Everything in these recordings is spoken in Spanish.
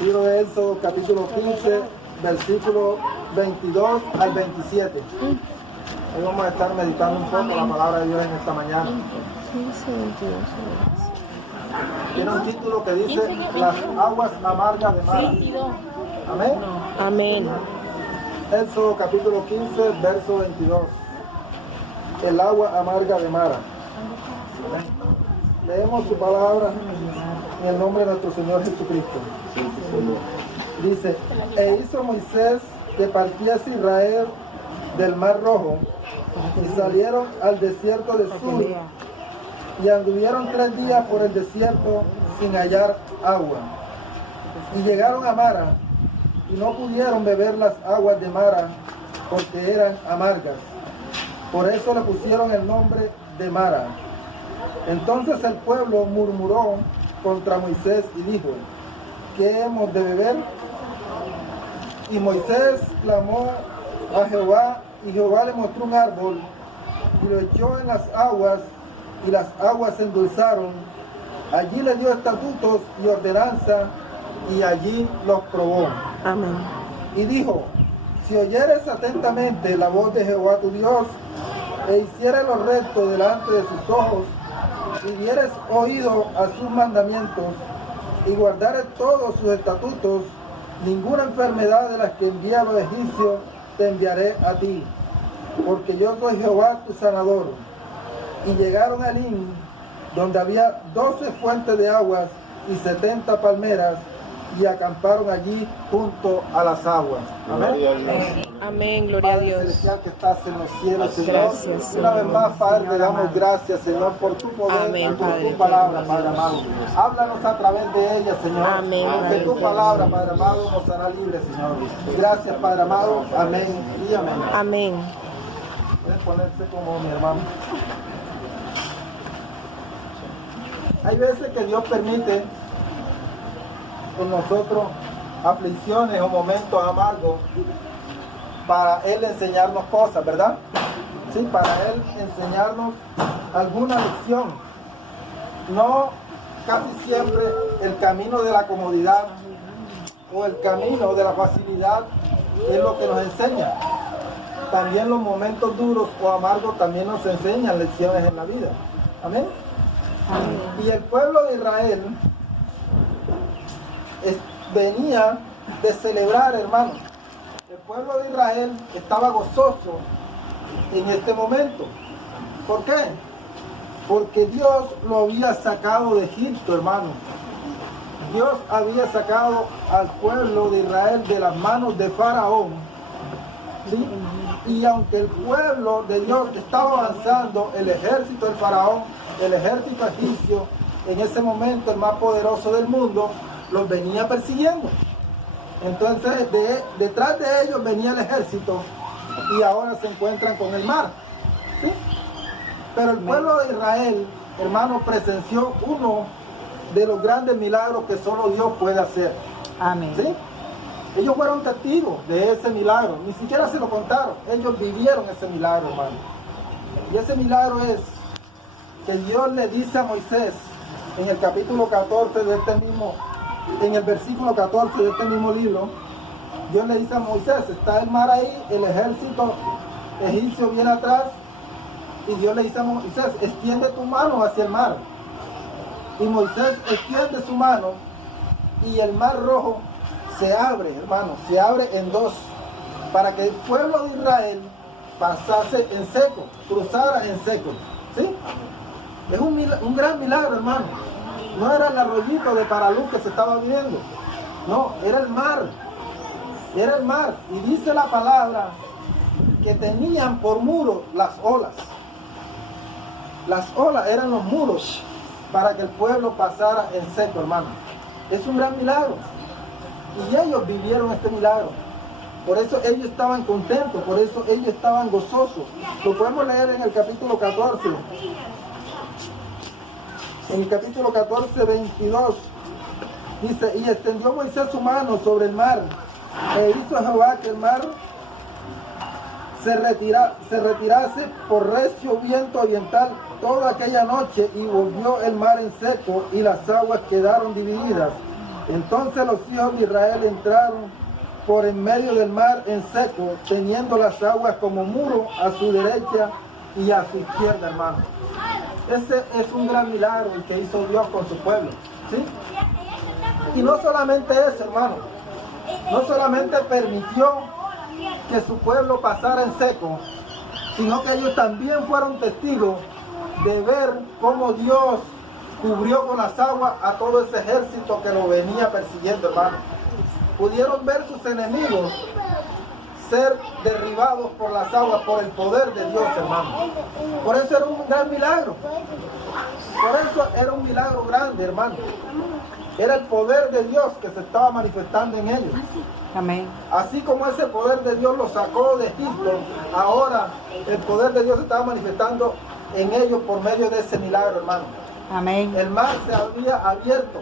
Libro de Éxodo, capítulo 15, versículo 22 al 27. Hoy vamos a estar meditando un poco la palabra de Dios en esta mañana. Tiene un título que dice Las aguas amargas de Mara. Amén. Amén. Éxodo capítulo 15, verso 22. El agua amarga de Mara. Amén. Leemos su palabra en el nombre de nuestro Señor Jesucristo. Dice, e hizo Moisés que partiese Israel del Mar Rojo, y salieron al desierto de Sur, y anduvieron 3 días por el desierto sin hallar agua. Y llegaron a Mara, y no pudieron beber las aguas de Mara, porque eran amargas. Por eso le pusieron el nombre de Mara. Entonces el pueblo murmuró contra Moisés y dijo, ¿qué hemos de beber? Y Moisés clamó a Jehová, y Jehová le mostró un árbol, y lo echó en las aguas, y las aguas se endulzaron. Allí le dio estatutos y ordenanza, y allí los probó. Amén. Y dijo, si oyeres atentamente la voz de Jehová tu Dios, e hicieres lo recto delante de sus ojos, y dieres oído a sus mandamientos, y guardares todos sus estatutos, ninguna enfermedad de las que envié a los egipcios te enviaré a ti, porque yo soy Jehová tu sanador. Y llegaron a Elim, donde había 12 fuentes de aguas y 70 palmeras, y acamparon allí junto a las aguas. Amén. Amén, gloria a Padre Dios. celestial que estás en los cielos, Señor. Gracias, Una vez más, Padre, te damos amado. gracias, Señor, por tu poder, Amén, por Padre. tu palabra, Padre amado. Háblanos a través de ella, Señor. Amén, Que Padre. tu palabra, Padre amado, nos hará libres, Señor. Gracias, Padre amado. Amén y amén. Amén. Pueden ponerse como mi hermano. Hay veces que Dios permite con nosotros aflicciones o momentos amargos para Él enseñarnos cosas, ¿verdad? Sí, para Él enseñarnos alguna lección. No casi siempre el camino de la comodidad o el camino de la facilidad es lo que nos enseña. También los momentos duros o amargos también nos enseñan lecciones en la vida. Amén. Amén. Y el pueblo de Israel venía de celebrar, hermanos. El pueblo de Israel estaba gozoso en este momento. ¿Por qué? Porque Dios lo había sacado de Egipto, hermano. Dios había sacado al pueblo de Israel de las manos de Faraón. ¿Sí? Y aunque el pueblo de Dios estaba avanzando, el ejército del Faraón, el ejército egipcio, en ese momento el más poderoso del mundo, los venía persiguiendo. Entonces detrás de ellos venía el ejército y ahora se encuentran con el mar. ¿Sí? Pero el pueblo de Israel, hermano, presenció uno de los grandes milagros que solo Dios puede hacer. Amén. ¿Sí? Ellos fueron testigos de ese milagro, ni siquiera se lo contaron, ellos vivieron ese milagro, hermano. Y ese milagro es que Dios le dice a Moisés en el capítulo 14 de este mismo, en el versículo 14 de este mismo libro, Dios le dice a Moisés, está el mar ahí, el ejército egipcio viene atrás, y Dios le dice a Moisés, extiende tu mano hacia el mar. Y Moisés extiende su mano, y el mar rojo se abre, hermano, se abre en dos, para que el pueblo de Israel pasase en seco, cruzara en seco. ¿Sí? Es un gran milagro, hermano. No era el arroyito de Paraluz que se estaba viendo. No, era el mar. Era el mar. Y dice la palabra que tenían por muro las olas. Las olas eran los muros para que el pueblo pasara en seco, hermano. Es un gran milagro. Y ellos vivieron este milagro. Por eso ellos estaban contentos, por eso ellos estaban gozosos. Lo podemos leer en el capítulo 14. En el capítulo 14, 22. Dice, y extendió Moisés su mano sobre el mar, e hizo Jehová que el mar se retirase por recio viento oriental toda aquella noche, y volvió el mar en seco, y las aguas quedaron divididas Entonces los hijos de Israel entraron por en medio del mar en seco, teniendo las aguas como muro a su derecha y a su izquierda, hermano. Ese es un gran milagro el que hizo Dios con su pueblo, ¿sí? Y no solamente eso, hermano, no solamente permitió que su pueblo pasara en seco, sino que ellos también fueron testigos de ver cómo Dios cubrió con las aguas a todo ese ejército que lo venía persiguiendo, hermano. Pudieron ver sus enemigos ser derribados por las aguas, por el poder de Dios, hermano. Por eso era un gran milagro. Por eso era un milagro grande, hermano. Era el poder de Dios que se estaba manifestando en ellos. Amén. Así como ese poder de Dios los sacó de Egipto, ahora el poder de Dios se estaba manifestando en ellos por medio de ese milagro, hermano. Amén. El mar se había abierto,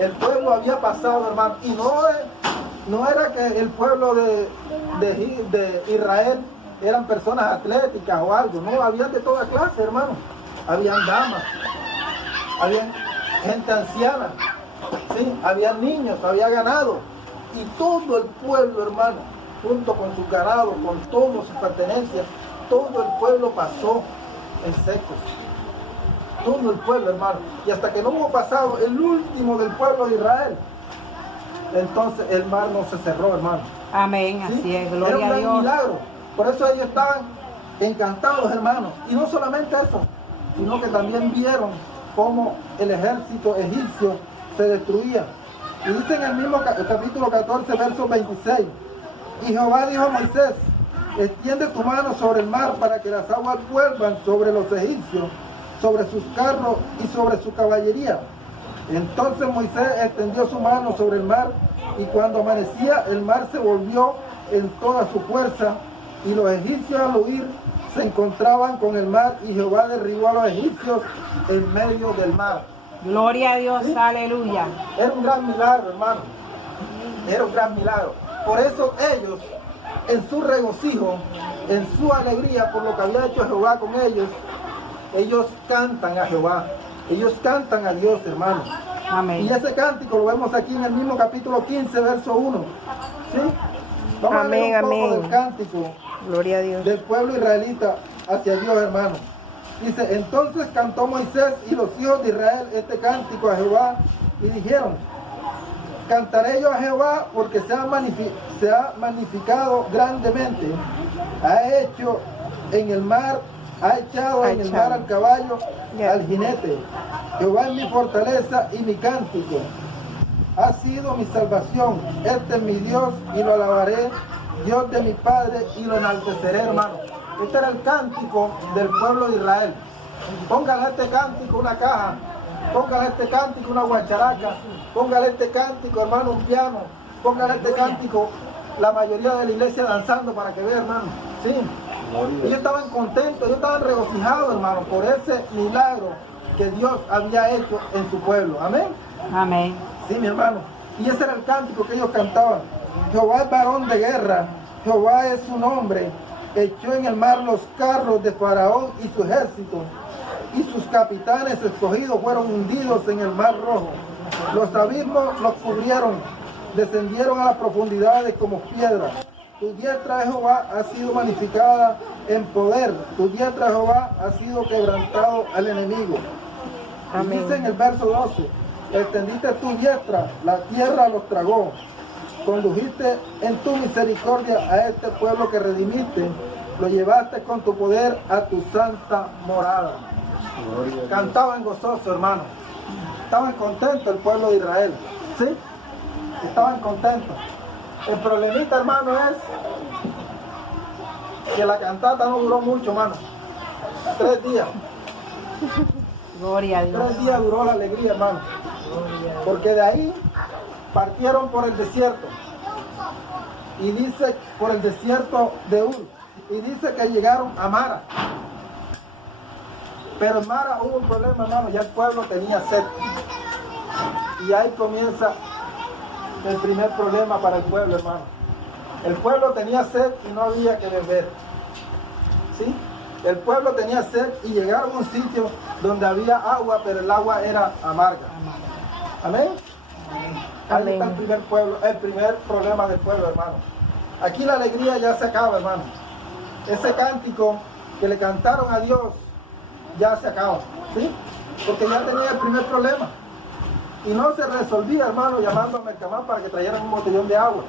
el pueblo había pasado, hermano, y no era que el pueblo de Israel eran personas atléticas o algo, no, habían de toda clase, hermano. Habían damas, habían gente anciana, ¿sí? Habían niños, había ganado, y todo el pueblo, hermano, junto con sus ganados, con todas sus pertenencias, todo el pueblo pasó en seco. Todo el pueblo, hermano, y hasta que no hubo pasado el último del pueblo de Israel, entonces el mar no se cerró, hermano. Amén, ¿Sí? así es, Era gloria un a gran Dios. milagro. Por eso ellos estaban encantados, hermanos. Y no solamente eso, sino que también vieron cómo el ejército egipcio se destruía. Y dice en el mismo capítulo 14, verso 26, y Jehová dijo a Moisés, extiende tu mano sobre el mar para que las aguas vuelvan sobre los egipcios, sobre sus carros y sobre su caballería. Entonces Moisés extendió su mano sobre el mar, y cuando amanecía el mar se volvió en toda su fuerza, y los egipcios al huir se encontraban con el mar, y Jehová derribó a los egipcios en medio del mar. Gloria a Dios, ¿Sí? aleluya. Era un gran milagro, hermano. Era un gran milagro. Por eso ellos, en su regocijo, en su alegría por lo que había hecho Jehová con ellos cantan a Jehová. Ellos cantan a Dios, hermano. Amén. Y ese cántico lo vemos aquí en el mismo capítulo 15, verso 1. ¿Sí? Vamos a leer un poco del cántico Gloria a Dios. del pueblo israelita hacia Dios, hermano. Dice, entonces cantó Moisés y los hijos de Israel este cántico a Jehová y dijeron, cantaré yo a Jehová porque se ha magnificado grandemente, ha hecho en el mar, ha echado en el mar al caballo, al jinete. Jehová es mi fortaleza y mi cántico, ha sido mi salvación, este es mi Dios y lo alabaré, Dios de mi Padre, y lo enalteceré, hermano. Este era el cántico del pueblo de Israel. Póngale a este cántico una caja, póngale a este cántico una guacharaca, póngale a este cántico, hermano, un piano, póngale a este cántico la mayoría de la iglesia danzando para que vea, hermano. Sí. Ellos estaban contentos, ellos estaban regocijados, hermano, por ese milagro que Dios había hecho en su pueblo. Amén. Amén. Sí, mi hermano. Y ese era el cántico que ellos cantaban. Jehová es varón de guerra, Jehová es su nombre. Echó en el mar los carros de Faraón y su ejército, y sus capitanes escogidos fueron hundidos en el mar rojo. Los abismos los cubrieron, descendieron a las profundidades como piedras. Tu diestra, Jehová, ha sido magnificada en poder. Tu diestra, Jehová, ha sido quebrantado al enemigo. Amén. Dice en el verso 12, extendiste tu diestra, la tierra los tragó. Condujiste en tu misericordia a este pueblo que redimiste, lo llevaste con tu poder a tu santa morada. Cantaban gozoso, hermano. Estaban contentos el pueblo de Israel. ¿Sí? Estaban contentos. El problemita, hermano, es que la cantata no duró mucho, hermano. 3 días. Gloria a Dios. 3 días duró la alegría, hermano. Porque de ahí partieron por el desierto. Y dice, por el desierto de Ur. Y dice que llegaron a Mara. Pero en Mara hubo un problema, hermano. Ya el pueblo tenía sed. Y ahí comienza el primer problema para el pueblo, hermano. El pueblo tenía sed y no había que beber. ¿Sí? El pueblo tenía sed y llegaron a un sitio donde había agua, pero el agua era amarga. Amén. Ahí Amén. está el primer problema del pueblo, hermano. Aquí la alegría ya se acaba, hermano. Ese cántico que le cantaron a Dios ya se acaba, ¿sí? Porque ya tenía el primer problema. Y no se resolvía, hermano, llamando a Mercamán para que trajeran un botellón de agua.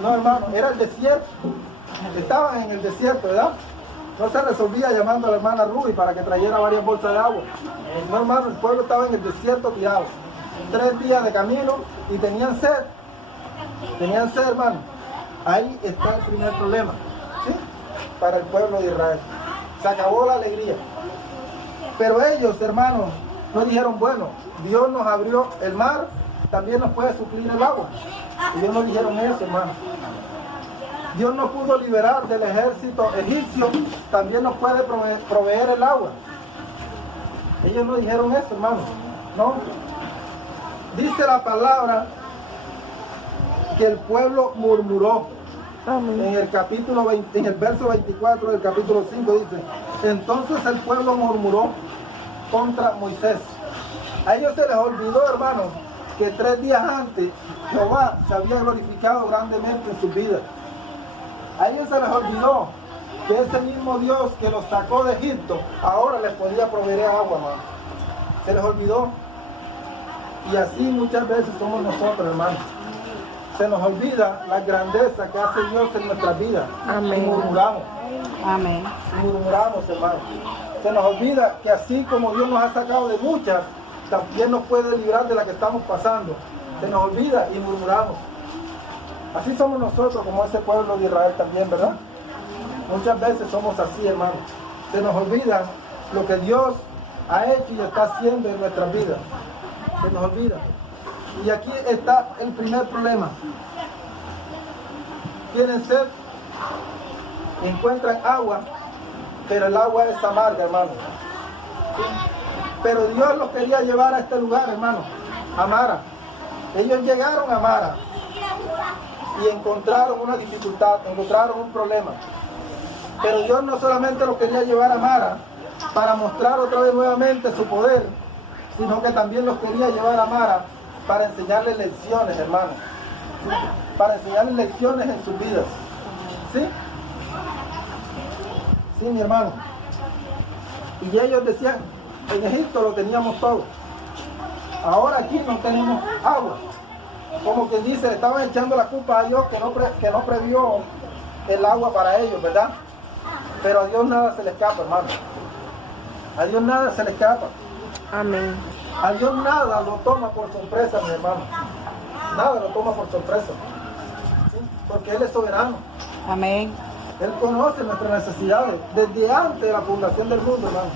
No, hermano, era el desierto. Estaban en el desierto, ¿verdad? No se resolvía llamando a la hermana Ruby para que trajera varias bolsas de agua. No, hermano, el pueblo estaba en el desierto tirado. 3 días de camino y tenían sed. Tenían sed, hermano. Ahí está el primer problema, ¿sí? Para el pueblo de Israel. Se acabó la alegría. Pero ellos, hermanos, no dijeron, bueno, Dios nos abrió el mar, también nos puede suplir el agua. Ellos no dijeron eso, hermano. Dios nos pudo liberar del ejército egipcio, también nos puede proveer el agua. Ellos no dijeron eso, hermano. No. Dice la palabra que el pueblo murmuró. En el capítulo 20, en el verso 24 del capítulo 5 dice, entonces el pueblo murmuró contra Moisés. A ellos se les olvidó, hermano, que 3 días antes Jehová se había glorificado grandemente en sus vidas. A ellos se les olvidó que ese mismo Dios que los sacó de Egipto ahora les podía proveer agua, hermano. Se les olvidó. Y así muchas veces somos nosotros, hermano. Se nos olvida la grandeza que hace Dios en nuestras vidas. Amén. Y murmuramos. Amén. Y murmuramos, hermano. Se nos olvida que así como Dios nos ha sacado de muchas, también nos puede librar de la que estamos pasando. Se nos olvida y murmuramos. Así somos nosotros, como ese pueblo de Israel también, ¿verdad? Muchas veces somos así, hermano. Se nos olvida lo que Dios ha hecho y está haciendo en nuestras vidas. Se nos olvida. Y aquí está el primer problema. Tienen sed, encuentran agua, pero el agua es amarga, hermano. ¿Sí? Pero Dios los quería llevar a este lugar, hermano, a Mara. Ellos llegaron a Mara y encontraron una dificultad, encontraron un problema. Pero Dios no solamente los quería llevar a Mara para mostrar otra vez nuevamente su poder, sino que también los quería llevar a Mara para enseñarles lecciones, hermano. ¿Sí? Para enseñarles lecciones en sus vidas. ¿Sí? Sí, mi hermano. Y ellos decían, en Egipto lo teníamos todo. Ahora aquí no tenemos agua. Como quien dice, le estaban echando la culpa a Dios que no previó el agua para ellos, ¿verdad? Pero a Dios nada se le escapa, hermano. A Dios nada se le escapa. Amén. A Dios nada lo toma por sorpresa, mi hermano. Nada lo toma por sorpresa. ¿Sí? Porque Él es soberano. Amén. Él conoce nuestras necesidades desde antes de la fundación del mundo, hermano.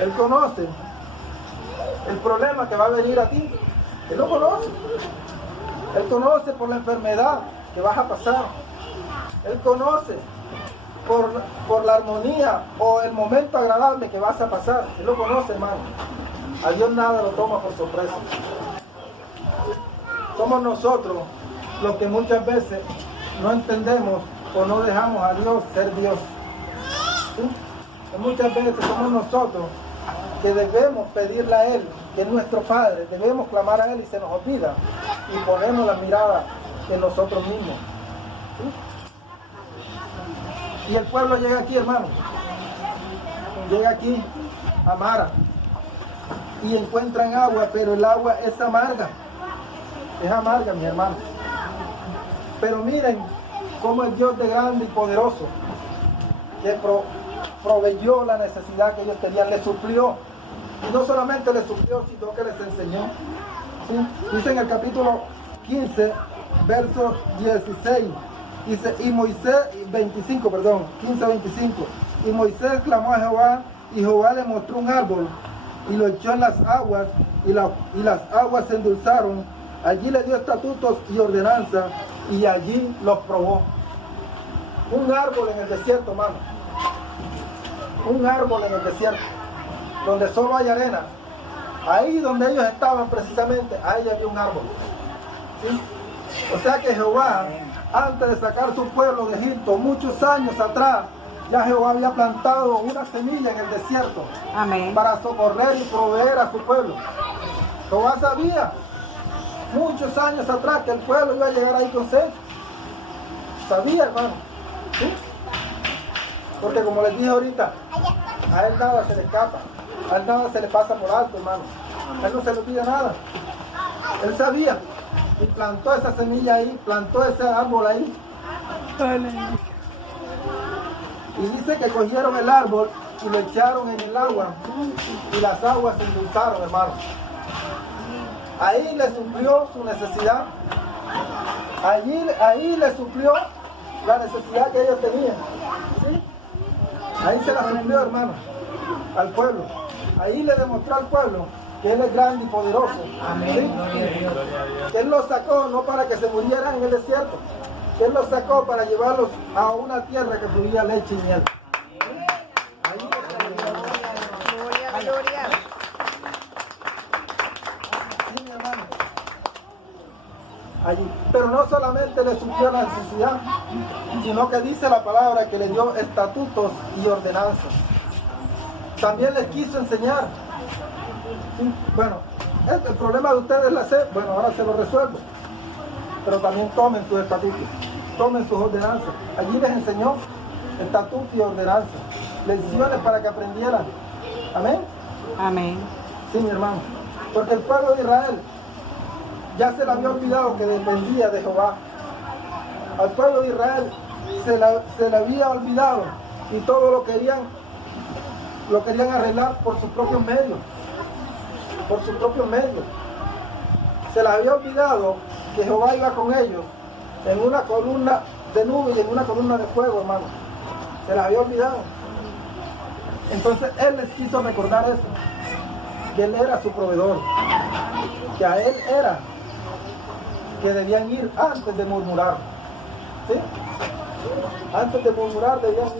Él conoce el problema que va a venir a ti. Él lo conoce. Él conoce por la enfermedad que vas a pasar. Él conoce por la armonía o el momento agradable que vas a pasar. Él lo conoce, hermano. A Dios nada lo toma por sorpresa. Somos nosotros los que muchas veces no entendemos o no dejamos a Dios ser Dios. ¿Sí? Y muchas veces somos nosotros que debemos pedirle a Él, que es nuestro Padre, debemos clamar a Él y se nos olvida y ponemos la mirada en nosotros mismos. ¿Sí? Y el pueblo llega aquí, hermano. Llega aquí a Mara y encuentran agua, pero el agua es amarga. Es amarga, mi hermano. Pero miren cómo el Dios de grande y poderoso, que proveyó la necesidad que ellos tenían, les suplió. Y no solamente les suplió, sino que les enseñó. ¿Sí? Dice en el capítulo 15, verso 16, dice, y Moisés, 25, perdón, 15 a 25, y Moisés clamó a Jehová, y Jehová le mostró un árbol, y lo echó en las aguas, y las aguas se endulzaron. Allí le dio estatutos y ordenanzas, y allí los probó. Un árbol en el desierto, hermano. Un árbol en el desierto, donde solo hay arena. Ahí donde ellos estaban precisamente, ahí había un árbol. ¿Sí? O sea que Jehová, antes de sacar su pueblo de Egipto, muchos años atrás, ya Jehová había plantado una semilla en el desierto. Amén. Para socorrer y proveer a su pueblo. Jehová sabía muchos años atrás que el pueblo iba a llegar ahí con sed. Sabía, hermano. ¿Sí? Porque como les dije ahorita, a él nada se le escapa, a él nada se le pasa por alto, hermano. A él no se le olvida nada. Él sabía y plantó esa semilla ahí, plantó ese árbol ahí. Y dice que cogieron el árbol y lo echaron en el agua y las aguas se endulzaron, hermano. Ahí le suplió su necesidad. Ahí le suplió la necesidad que ellos tenían. ¿Sí? Ahí se la suplió, hermano, al pueblo. Ahí le demostró al pueblo que Él es grande y poderoso. Amén. ¿Sí? Que Él los sacó no para que se murieran en el desierto. Que Él los sacó para llevarlos a una tierra que fluía leche y miel. Ahí Gloria. sí, mi hermano. Allí. Pero no solamente le suplió la necesidad, sino que dice la palabra que le dio estatutos y ordenanzas. También les quiso enseñar. ¿Sí? Bueno, el problema de ustedes es la sed. Bueno, ahora se lo resuelvo. Pero también tomen sus estatutos, tomen sus ordenanzas. Allí les enseñó estatutos y ordenanzas, lecciones para que aprendieran. Amén. Amén. Sí, mi hermano. Porque el pueblo de Israel ya se le había olvidado que dependía de Jehová. Al pueblo de Israel se le había olvidado y todo lo querían arreglar por sus propios medios. Por sus propios medios. Se les había olvidado que Jehová iba con ellos en una columna de nube y en una columna de fuego, hermano. Se les había olvidado. Entonces Él les quiso recordar eso. Que Él era su proveedor. Que a Él era que debían ir antes de murmurar. ¿Sí? Antes de murmurar debían ir.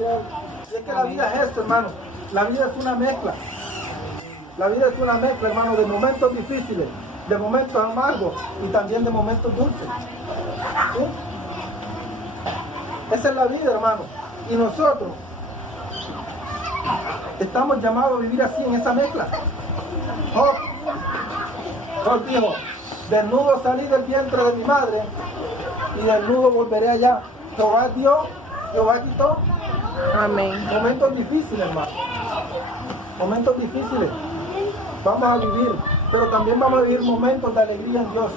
Y es que la vida es esto, hermano. La vida es una mezcla. La vida es una mezcla, hermano, de momentos difíciles, de momentos amargos y también de momentos dulces. ¿Sí? Esa es la vida, hermano. Y nosotros estamos llamados a vivir así, en esa mezcla. Job dijo: desnudo salí del vientre de mi madre y desnudo volveré allá. Jehová dio, Jehová quitó. Amén. Momentos difíciles, hermano. Momentos difíciles. Vamos a vivir, pero también vamos a vivir momentos de alegría en Dios.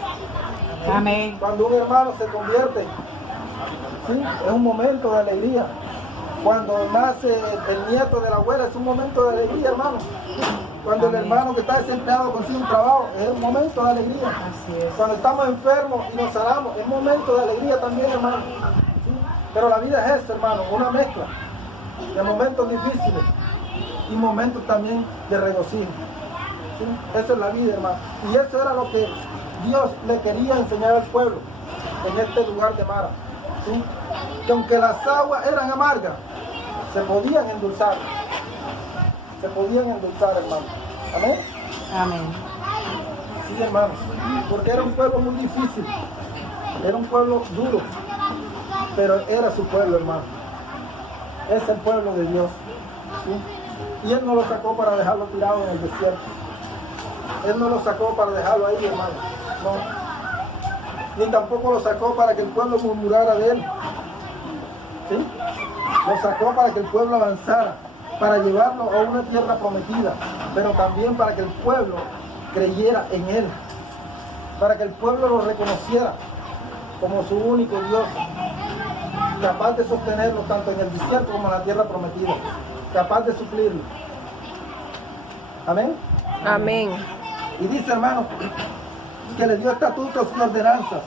Amén. Cuando un hermano se convierte, ¿sí? Es un momento de alegría. Cuando nace el nieto de la abuela es un momento de alegría, hermano. Cuando el hermano que está desempleado consigue un trabajo es un momento de alegría. Así es. Cuando estamos enfermos y nos sanamos es un momento de alegría también, hermano. ¿Sí? Pero la vida es eso, hermano, una mezcla de momentos difíciles y momentos también de regocijo. ¿Sí? Eso es la vida, hermano. Y eso era lo que Dios le quería enseñar al pueblo en este lugar de Mara. ¿Sí? Que aunque las aguas eran amargas, se podían endulzar. Se podían endulzar, hermano. Amén. Amén. Sí, hermano. Porque era un pueblo muy difícil. Era un pueblo duro. Pero era su pueblo, hermano. Es el pueblo de Dios. ¿Sí? Y Él no lo sacó para dejarlo tirado en el desierto. Él no lo sacó para dejarlo ahí, hermano. No. Ni tampoco lo sacó para que el pueblo murmurara de Él. ¿Sí? Lo sacó para que el pueblo avanzara, para llevarlo a una tierra prometida, pero también para que el pueblo creyera en Él, para que el pueblo lo reconociera como su único Dios, capaz de sostenerlo tanto en el desierto como en la tierra prometida, capaz de suplirlo. Amén. Amén. Y dice, hermano, que le dio estatutos y ordenanzas.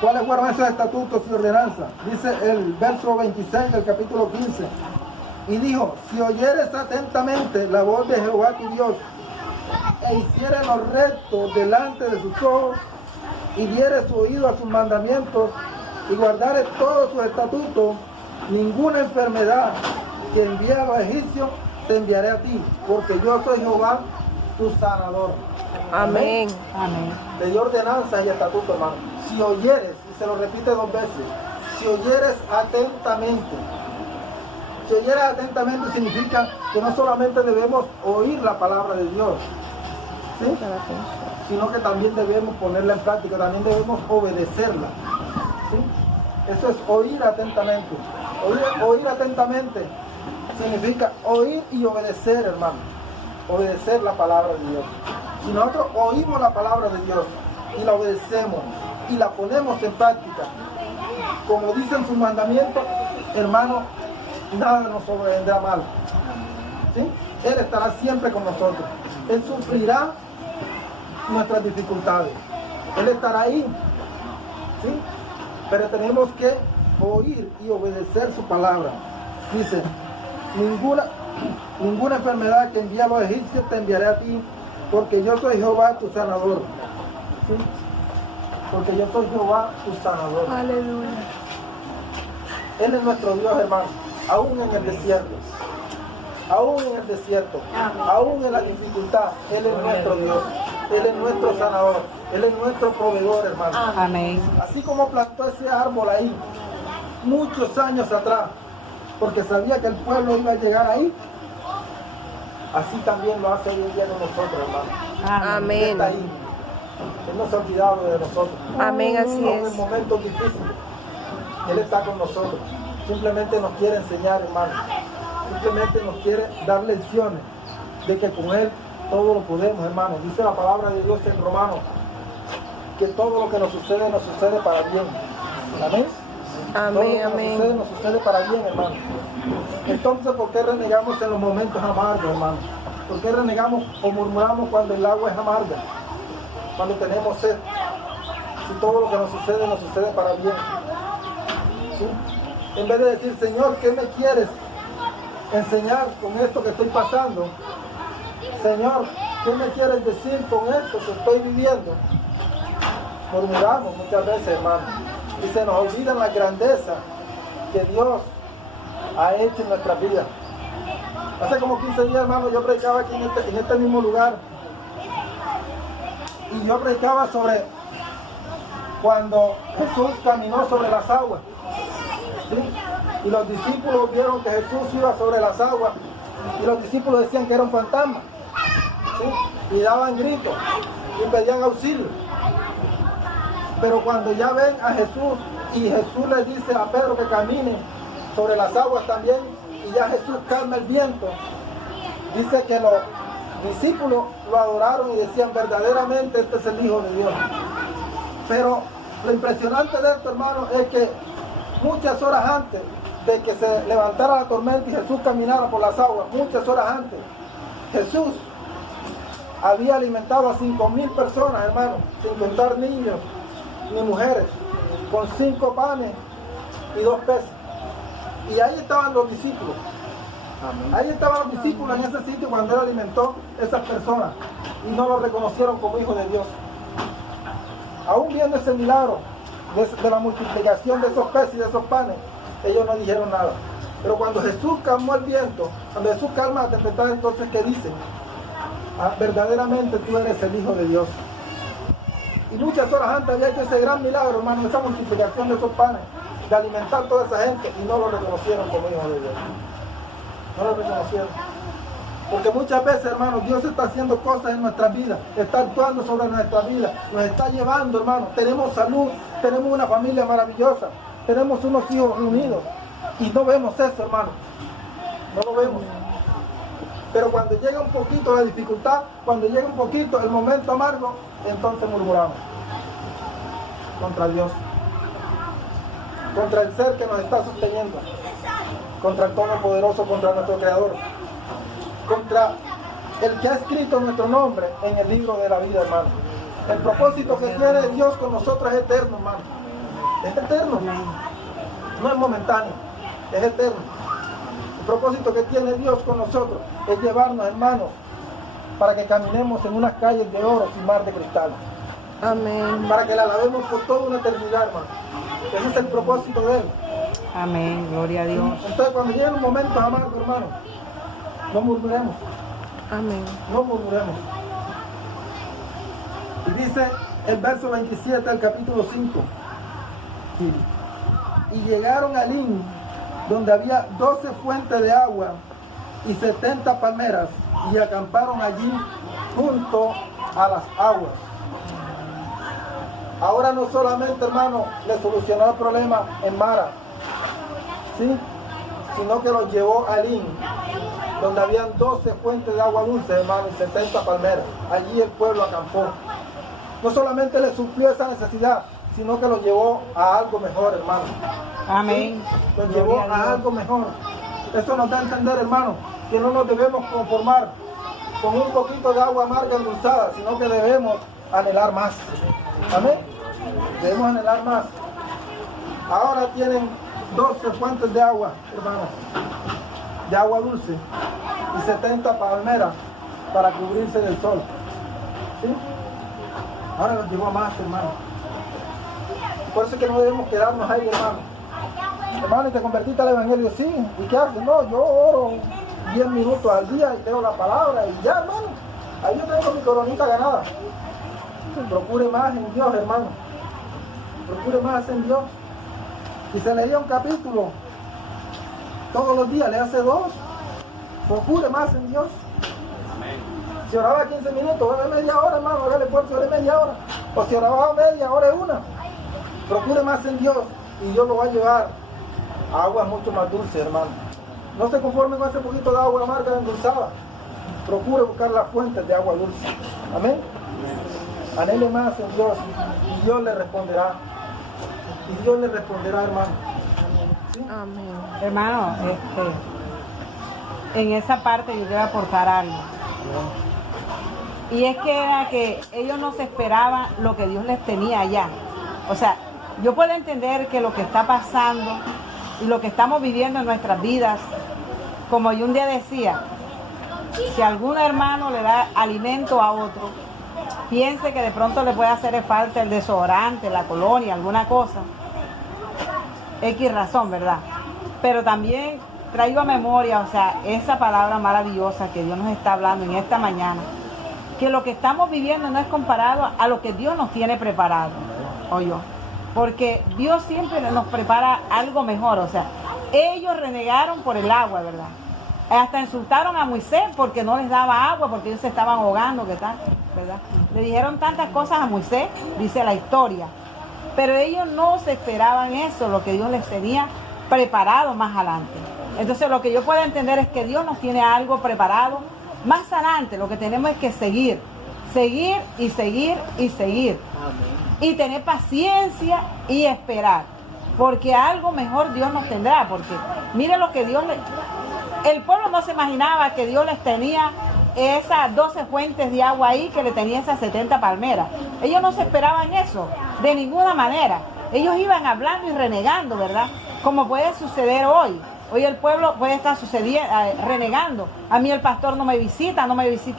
¿Cuáles fueron esos estatutos y ordenanzas? Dice el verso 26 del capítulo 15. Y dijo: si oyeres atentamente la voz de Jehová tu Dios, e hicieres lo recto delante de sus ojos, y dieres su oído a sus mandamientos, y guardares todos sus estatutos, ninguna enfermedad que envié a los egipcios te enviaré a ti, porque yo soy Jehová tu sanador. Amén. Amén. Le dio ordenanzas y estatutos, hermano. Si oyeres, y se lo repite 2 veces, si oyeres atentamente. Si oyeres atentamente significa que no solamente debemos oír la palabra de Dios, ¿sí? sino que también debemos ponerla en práctica, también debemos obedecerla. ¿Sí? Eso es oír atentamente. Oír atentamente significa oír y obedecer, hermano. Obedecer la palabra de Dios. Si nosotros oímos la palabra de Dios y la obedecemos y la ponemos en práctica, como dicen sus mandamientos, hermano, nada nos sobrevendrá mal. ¿Sí? Él estará siempre con nosotros. Él suplirá nuestras dificultades. Él estará ahí. ¿Sí? Pero tenemos que oír y obedecer su palabra. Dice, ninguna enfermedad que envía a los egipcios te enviaré a ti, porque yo soy Jehová tu sanador. ¿Sí? Porque yo soy Jehová tu sanador. Aleluya. Él es nuestro Dios, hermano, aún en el desierto. Aún en el desierto, aún en la dificultad, Él es nuestro Dios, Él es nuestro sanador, Él es nuestro proveedor, hermano. Amén. Así como plantó ese árbol ahí, muchos años atrás, porque sabía que el pueblo iba a llegar ahí, así también lo hace hoy en día con nosotros, hermano. Él Amén. está ahí, Él no se ha olvidado de nosotros. Amén, así Aún en es. momentos difíciles, Él está con nosotros. Simplemente nos quiere enseñar, hermano. Simplemente nos quiere dar lecciones de que con Él todo lo podemos, hermano. Dice la palabra de Dios en Romanos que todo lo que nos sucede para bien. Amén. Todo lo que Amén. nos sucede para bien, hermano. Entonces, ¿por qué renegamos en los momentos amargos, hermano? ¿Por qué renegamos o murmuramos cuando el agua es amarga? Cuando tenemos sed. Si todo lo que nos sucede para bien. ¿Sí? En vez de decir, Señor, ¿qué me quieres enseñar con esto que estoy pasando? Señor, ¿qué me quieres decir con esto que estoy viviendo? Murmuramos muchas veces, hermano, y se nos olvida la grandeza que Dios ha hecho en nuestra vida. Hace como 15 días, hermano, yo predicaba aquí en este mismo lugar, y yo predicaba sobre cuando Jesús caminó sobre las aguas. ¿Sí? Y los discípulos vieron que Jesús iba sobre las aguas y los discípulos decían que era un fantasma. ¿Sí? Y daban gritos y pedían auxilio. Pero cuando ya ven a Jesús y Jesús les dice a Pedro que camine sobre las aguas también y ya Jesús calma el viento, dice que los discípulos lo adoraron y decían verdaderamente este es el Hijo de Dios. Pero lo impresionante de esto, hermano, es que muchas horas antes de que se levantara la tormenta y Jesús caminara por las aguas, muchas horas antes, Jesús había alimentado a 5,000 personas, hermano, sin contar niños ni mujeres, con 5 panes y 2 peces. Y ahí estaban los discípulos. Ahí estaban los discípulos en ese sitio cuando Él alimentó a esas personas y no lo reconocieron como hijo de Dios. Aún viendo ese milagro de la multiplicación de esos peces y de esos panes, ellos no dijeron nada. Pero cuando Jesús calmó el viento, cuando Jesús calma la tempestad, entonces ¿qué dice? Verdaderamente tú eres el Hijo de Dios. Y muchas horas antes había hecho ese gran milagro, hermano, esa multiplicación de esos panes, de alimentar a toda esa gente, y no lo reconocieron como Hijo de Dios. No lo reconocieron. Porque muchas veces, hermano, Dios está haciendo cosas en nuestras vidas, está actuando sobre nuestra vida, nos está llevando, hermano. Tenemos salud, tenemos una familia maravillosa, tenemos unos hijos unidos y no vemos eso, hermano. No lo vemos. Pero cuando llega un poquito la dificultad, cuando llega un poquito el momento amargo, entonces murmuramos contra Dios, contra el ser que nos está sosteniendo, contra el Todopoderoso, contra nuestro Creador, contra el que ha escrito nuestro nombre en el libro de la vida, hermano. El propósito que tiene Dios con nosotros es eterno, hermano. Es eterno. No es momentáneo, es eterno. El propósito que tiene Dios con nosotros es llevarnos, hermanos, para que caminemos en unas calles de oro sin mar de cristal. Amén. Para que la alabemos por toda una eternidad, hermano. Ese es el propósito de Él. Amén. Gloria a Dios. Entonces, cuando lleguen los momentos amargos, hermano, no murmuremos. Amén. No murmuremos. Y dice el verso 27 del capítulo 5. Sí. Y llegaron a Lin, donde había 12 fuentes de agua y 70 palmeras, y acamparon allí junto a las aguas. Ahora no solamente, hermano, le solucionó el problema en Mara, ¿sí? Sino que los llevó a Elín, donde habían 12 fuentes de agua dulce, hermano, y 70 palmeras. Allí el pueblo acampó. No solamente le suplió esa necesidad, sino que los llevó a algo mejor, hermano. Amén. ¿Sí? Los llevó a algo mejor. Eso nos da a entender, hermano, que no nos debemos conformar con un poquito de agua amarga endulzada, sino que debemos anhelar más. Amén. Debemos anhelar más. Ahora tienen 12 fuentes de agua, hermanos, de agua dulce y 70 palmeras para cubrirse del sol. ¿Sí? Ahora los llevó a más, hermano. Por eso es que no debemos quedarnos ahí, hermano. Hermano, ¿y te convertiste al evangelio? Sí. ¿Y qué haces? No, yo oro 10 minutos al día y leo la palabra y ya, hermano. Ahí yo tengo mi coronita ganada. Procure más en Dios, hermano. Procure más en Dios. Y se leía un capítulo todos los días, le hace 2. Procure más en Dios. Si oraba 15 minutos, ore media hora, hermano, hágale esfuerzo, ore media hora. O si oraba media, ore una. Procure más en Dios y Dios lo va a llevar a aguas mucho más dulces, hermano. No se conforme con ese poquito de agua amarga endulzada. Procure buscar las fuentes de agua dulce. Amén. Anhele más en Dios y Dios le responderá. Y Dios le responderá, hermano. ¿Sí? Amén. Hermano, en esa parte yo quiero aportar algo. Y es que era que ellos no se esperaban lo que Dios les tenía allá. O sea, yo puedo entender que lo que está pasando y lo que estamos viviendo en nuestras vidas, como yo un día decía, si algún hermano le da alimento a otro, piense que de pronto le puede hacer falta el desodorante, la colonia, alguna cosa. X razón, ¿verdad? Pero también traigo a memoria, o sea, esa palabra maravillosa que Dios nos está hablando en esta mañana, que lo que estamos viviendo no es comparado a lo que Dios nos tiene preparado, oye, porque Dios siempre nos prepara algo mejor. O sea, ellos renegaron por el agua, ¿verdad? Hasta insultaron a Moisés porque no les daba agua, porque ellos se estaban ahogando, ¿qué tal? ¿Verdad? Le dijeron tantas cosas a Moisés, dice la historia, pero ellos no se esperaban eso, lo que Dios les tenía preparado más adelante. Entonces lo que yo puedo entender es que Dios nos tiene algo preparado más adelante. Lo que tenemos es que seguir y seguir y seguir. Y tener paciencia y esperar, porque algo mejor Dios nos tendrá. Porque mire lo que Dios el pueblo no se imaginaba que Dios les tenía esas 12 fuentes de agua ahí, que le tenía esas 70 palmeras. Ellos no se esperaban eso de ninguna manera. Ellos iban hablando y renegando, ¿verdad? Como puede suceder hoy. Hoy el pueblo puede estar renegando. A mí el pastor no me visita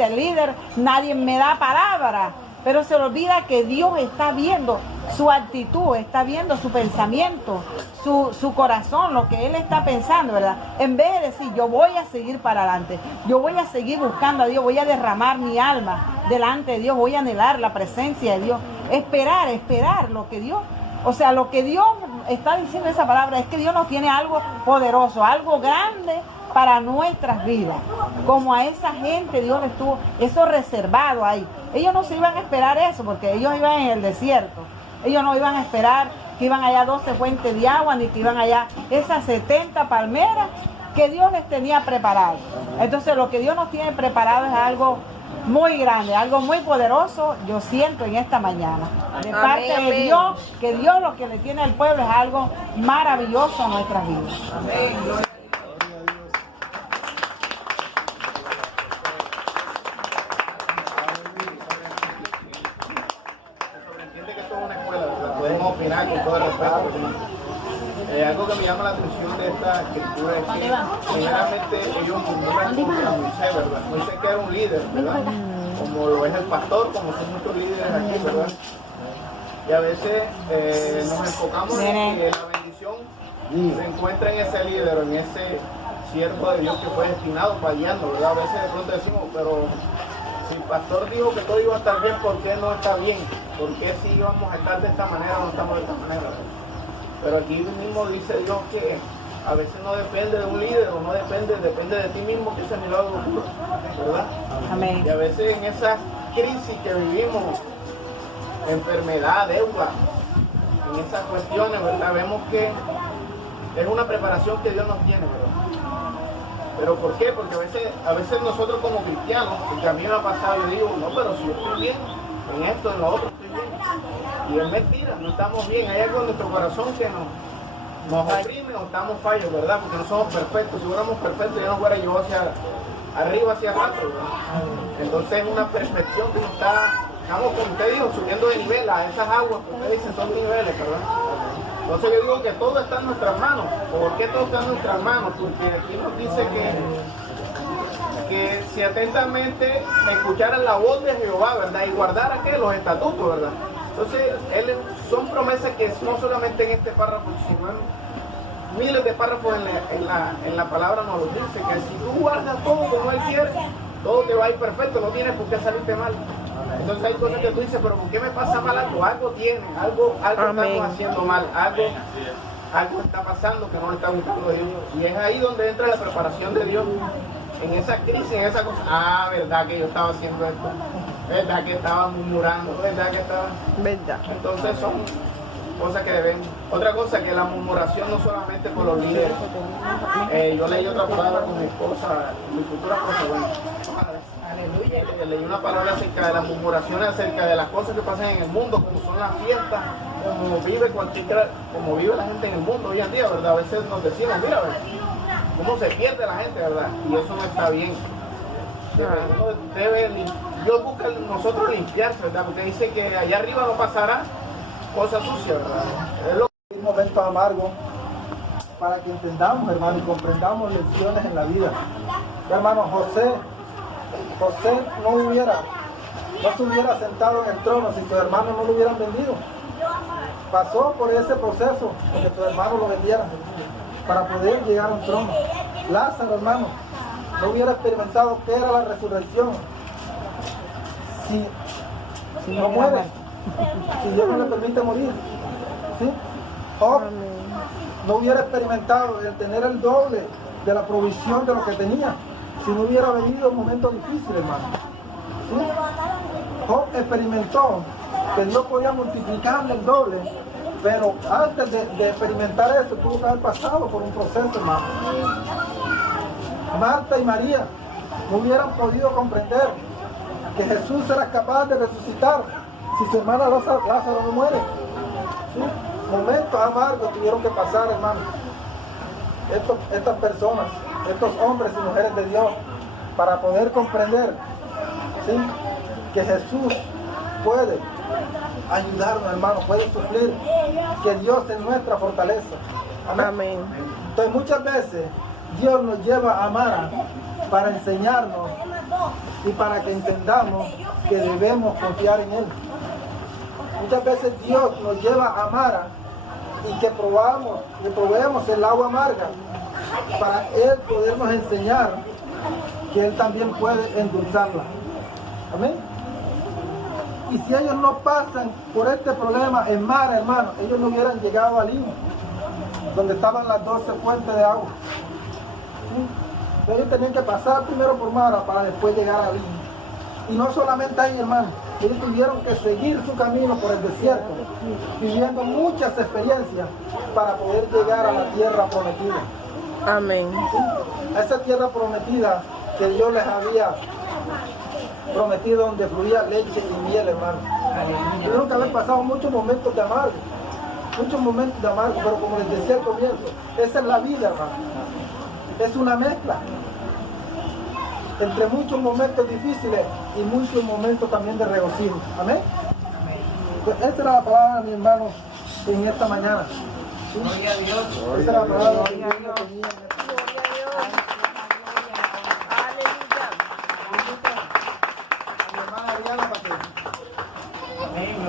el líder, nadie me da palabra. Pero se le olvida que Dios está viendo su actitud, está viendo su pensamiento, su corazón, lo que Él está pensando, ¿verdad? En vez de decir, yo voy a seguir para adelante, yo voy a seguir buscando a Dios, voy a derramar mi alma delante de Dios, voy a anhelar la presencia de Dios. Esperar lo que Dios, o sea, lo que Dios está diciendo esa palabra es que Dios nos tiene algo poderoso, algo grande para nuestras vidas. Como a esa gente Dios les tuvo eso reservado ahí. Ellos no se iban a esperar eso, porque ellos iban en el desierto. Ellos no iban a esperar que iban allá 12 fuentes de agua, ni que iban allá esas 70 palmeras que Dios les tenía preparado. Entonces lo que Dios nos tiene preparado es algo muy grande, algo muy poderoso, yo siento en esta mañana. De parte de Dios, que Dios lo que le tiene al pueblo es algo maravilloso a nuestras vidas. Amén. Opinar con todo el respeto. Algo que me llama la atención de esta escritura es que primeramente ellos murmuran contra Moisés, ¿verdad? Moisés que era un líder, ¿verdad? Como lo es el pastor, como son muchos líderes aquí, ¿verdad? Y a veces nos enfocamos en que la bendición se encuentra en ese líder, en ese siervo de Dios que fue destinado para guiarnos, ¿verdad? A veces de pronto decimos, pero si el pastor dijo que todo iba a estar bien, ¿por qué no está bien? ¿Por qué si íbamos a estar de esta manera no estamos de esta manera? Pero aquí mismo dice Dios que a veces no depende de un líder o no depende de ti mismo que ese milagro ocurra, ¿verdad? Amén. Y a veces en esas crisis que vivimos enfermedad, deuda, en esas cuestiones, ¿verdad? Vemos que es una preparación que Dios nos tiene, ¿verdad? ¿Pero por qué? Porque a veces nosotros como cristianos, porque a mí me ha pasado, yo digo, no, pero si yo estoy bien, en esto, en lo otro estoy bien. Y es mentira, no estamos bien, hay algo en nuestro corazón que nos oprime o estamos fallos, ¿verdad? Porque no somos perfectos, si fuéramos perfectos ya nos hubiera llevado hacia arriba, hacia abajo, ¿verdad? Entonces es una perfección que nos estamos, como usted dijo, subiendo de nivel a esas aguas que ustedes dicen son niveles, ¿verdad? Entonces yo digo que todo está en nuestras manos. ¿Por qué todo está en nuestras manos? Porque aquí nos dice que si atentamente escucharan la voz de Jehová, ¿verdad? Y guardar los estatutos, ¿verdad? Entonces son promesas que no solamente en este párrafo, sino en miles de párrafos en la palabra nos lo dice, que si tú guardas todo como Él quiere, todo te va a ir perfecto, no tienes por qué salirte mal. Entonces hay cosas que tú dices, pero ¿por qué me pasa mal algo? Algo tiene, algo estamos haciendo mal, algo está pasando que no le está gustando a Dios. Y es ahí donde entra la preparación de Dios, en esa crisis, en esa cosa. Ah, verdad que yo estaba haciendo esto, verdad que estaba murmurando, verdad que estaba... Verdad. Entonces son cosas que deben... Otra cosa, que la murmuración no solamente por los líderes. Yo leí otra palabra con mi esposa, mi futura esposa, bueno. Aleluya. Leí una palabra acerca de las murmuraciones, acerca de las cosas que pasan en el mundo, como son las fiestas, como vive la gente en el mundo hoy en día, ¿verdad? A veces nos decimos, mira, ¿verdad? Cómo se pierde la gente, ¿verdad? Y eso no está bien. Dios busca nosotros limpiarse, ¿verdad? Porque dice que allá arriba no pasará cosas sucias, ¿verdad? Es un momento amargo para que entendamos, hermano, y comprendamos lecciones en la vida. Hermano, José no se hubiera sentado en el trono si sus hermanos no lo hubieran vendido. Pasó por ese proceso de que sus hermanos lo vendieran para poder llegar a un trono. Lázaro, hermano, no hubiera experimentado qué era la resurrección si no muere, si Dios no le permite morir. ¿Sí? Job no hubiera experimentado el tener el doble de la provisión de lo que tenía si no hubiera vivido un momento difícil, hermano. ¿Sí? Job experimentó que Dios podía multiplicarle el doble, pero antes de experimentar eso tuvo que haber pasado por un proceso, hermano. Marta y María no hubieran podido comprender que Jesús era capaz de resucitar si su hermana Lázaro no muere. ¿Sí? Momentos amargos tuvieron que pasar, hermano. Estas personas, estos hombres y mujeres de Dios, para poder comprender, ¿sí?, que Jesús puede ayudarnos, hermano, puede suplir, que Dios es nuestra fortaleza. Amén. Amén. Entonces muchas veces Dios nos lleva a Mara para enseñarnos y para que entendamos que debemos confiar en Él. Muchas veces Dios nos lleva a Mara y que probemos el agua amarga para Él podernos enseñar que Él también puede endulzarla. Amén. Y si ellos no pasan por este problema en Mara, hermano, ellos no hubieran llegado a Lima, donde estaban las 12 fuentes de agua. ¿Sí? Ellos tenían que pasar primero por Mara para después llegar a Lima. Y no solamente ahí, hermano, ellos tuvieron que seguir su camino por el desierto, viviendo muchas experiencias para poder llegar a la tierra prometida. Amén. ¿Sí? A esa tierra prometida que Dios les había prometido, donde fluía leche y miel, hermano. Tuvieron que haber pasado muchos momentos de amargo, pero como les decía al comienzo, esa es la vida, hermano. Es una mezcla entre muchos momentos difíciles y muchos momentos también de regocijo. Amén. Pues esa era la palabra, mi hermano, en esta mañana. ¿Sí? Gloria a Dios. Esa era la palabra que Gloria Dios a Dios. me tenía. Mi hermana Adriana, para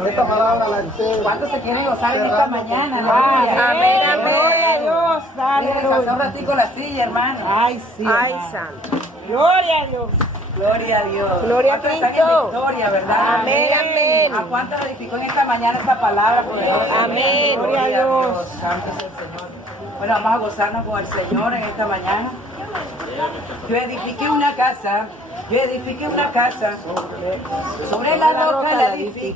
que esta palabra la esté. ¿Cuántos se quieren gozar en esta cerrando mañana? con- Aleluya. Amén, amén. Gloria a Dios. Aleluya. Pasó un ratico la silla, hermano. Ay, sí. Ay, hermano. santo. Gloria a Dios. Gloria a Dios. Gloria a ¿Cuántos están Cristo? en victoria, ¿verdad? Amén, amén. ¿A cuántos le edificó en esta mañana esta palabra? Poderosa? Amén. Gloria a Dios. Santo es el Señor. Bueno, vamos a gozarnos con el Señor en esta mañana. Yo edifiqué una casa. Sobre la roca la edifiqué.